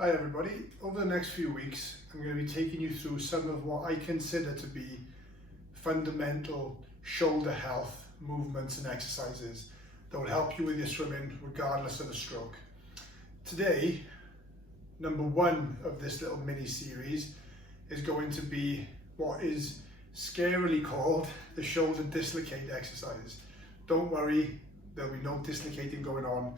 Hi everybody, over the next few weeks I'm going to be taking you through some of what I consider to be fundamental shoulder health movements and exercises that will help you with your swimming regardless of the stroke. Today, number one of this little mini series is going to be what is scarily called the shoulder dislocate exercise. Don't worry, there'll be no dislocating going on.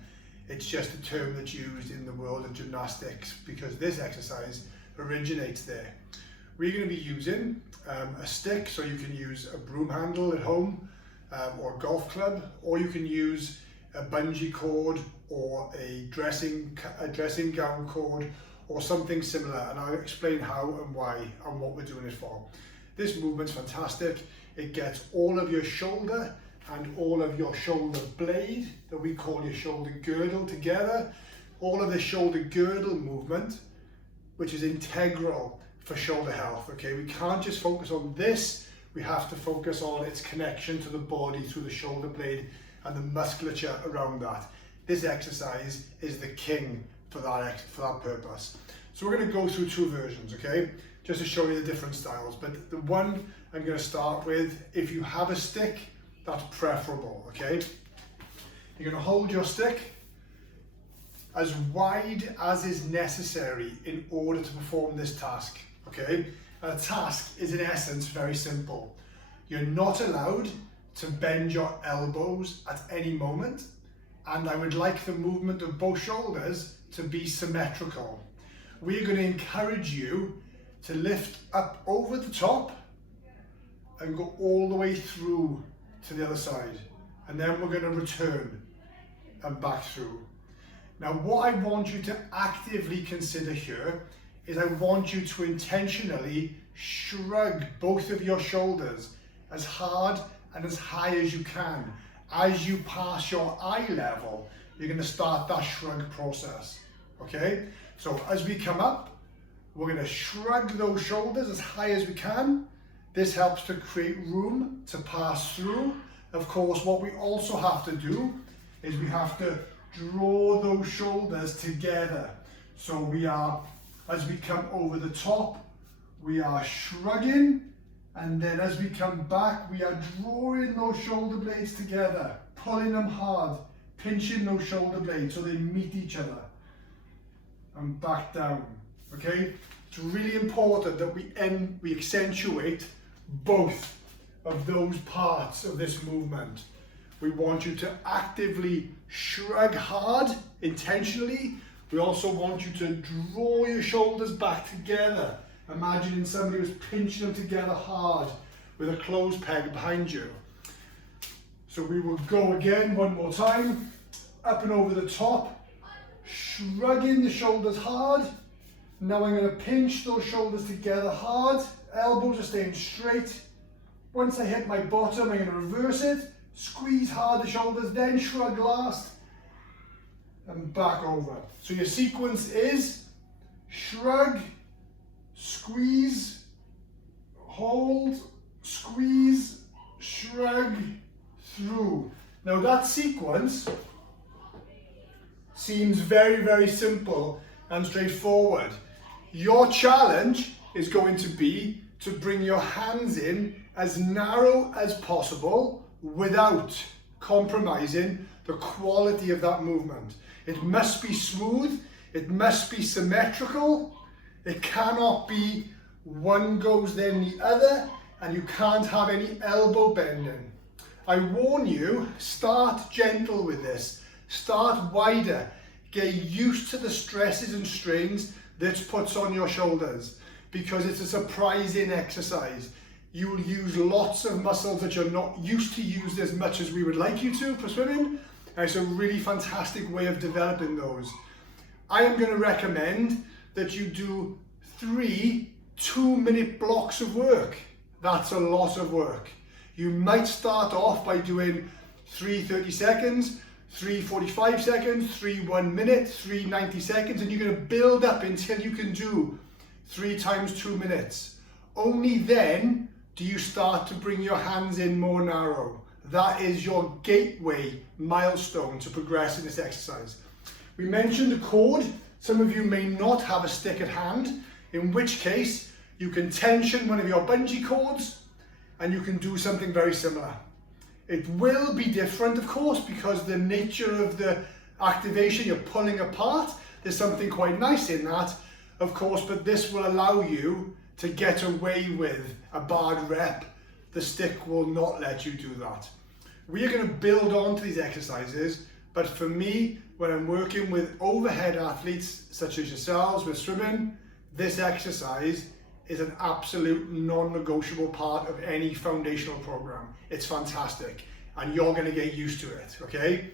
It's just a term that's used in the world of gymnastics because this exercise originates there. We're going to be using a stick, so you can use a broom handle at home or a golf club, or you can use a bungee cord or a dressing gown cord or something similar, and I'll explain how and why and what we're doing it for. This movement's fantastic. It gets all of your shoulder and all of your shoulder blade, that we call your shoulder girdle, together. All of the shoulder girdle movement, which is integral for shoulder health, okay? We can't just focus on this, we have to focus on its connection to the body through the shoulder blade and the musculature around that. This exercise is the king for that purpose. So we're going to go through two versions, okay? Just to show you the different styles, but the one I'm going to start with, if you have a stick, that's preferable, okay? You're going to hold your stick as wide as is necessary in order to perform this task, okay? And the task is in essence very simple. You're not allowed to bend your elbows at any moment, and I would like the movement of both shoulders to be symmetrical. We're going to encourage you to lift up over the top and go all the way through to the other side, and then we're going to return and back through. Now what I want you to actively consider here is I want you to intentionally shrug both of your shoulders as hard and as high as you can. As you pass your eye level, you're going to start that shrug process, okay? So as we come up, we're going to shrug those shoulders as high as we can. This helps to create room to pass through. Of course, what we also have to do is we have to draw those shoulders together. So we are, as we come over the top, we are shrugging, and then as we come back, we are drawing those shoulder blades together, pulling them hard, pinching those shoulder blades so they meet each other, and back down, okay? It's really important that we accentuate both of those parts of this movement. We want you to actively shrug hard, intentionally. We also want you to draw your shoulders back together. Imagining somebody was pinching them together hard with a clothes peg behind you. So we will go again one more time, up and over the top, shrugging the shoulders hard. Now I'm going to pinch those shoulders together hard, elbows are staying straight. Once I hit my bottom, I'm going to reverse it, squeeze hard the shoulders, then shrug last, and back over. So your sequence is shrug, squeeze, hold, squeeze, shrug, through. Now that sequence seems very, very simple and straightforward. Your challenge is going to be to bring your hands in as narrow as possible without compromising the quality of that movement. It must be smooth, it must be symmetrical, it cannot be one goes then the other, and you can't have any elbow bending. I warn you, start gentle with this, start wider, get used to the stresses and strains this puts on your shoulders, because it's a surprising exercise. You will use lots of muscles that you're not used to use as much as we would like you to for swimming, and it's a really fantastic way of developing those. I am going to recommend that you do 3 2-minute blocks of work. That's a lot of work. You might start off by doing 3 30 seconds, 3 45 seconds, 3 1 minute, 3 90 seconds, and you're going to build up until you can do 3 times 2 minutes. Only then do you start to bring your hands in more narrow. That is your gateway milestone to progress in this exercise. We mentioned the cord Some of you may not have a stick at hand, in which case you can tension one of your bungee cords and you can do something very similar. It will be different, of course, because the nature of the activation, you're pulling apart. There's something quite nice in that, of course, but this will allow you to get away with a bad rep. The stick will not let you do that. We are going to build on to these exercises, but for me, when I'm working with overhead athletes such as yourselves with swimming, this exercise is an absolute non-negotiable part of any foundational program. It's fantastic, and you're going to get used to it, okay?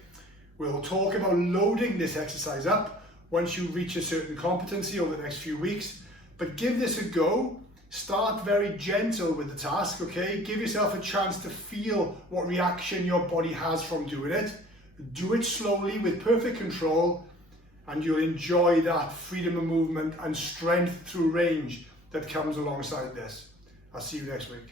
We'll talk about loading this exercise up once you reach a certain competency over the next few weeks, but give this a go. Start very gentle with the task, okay? Give yourself a chance to feel what reaction your body has from doing it. Do it slowly with perfect control, and you'll enjoy that freedom of movement and strength through range that comes alongside this. I'll see you next week.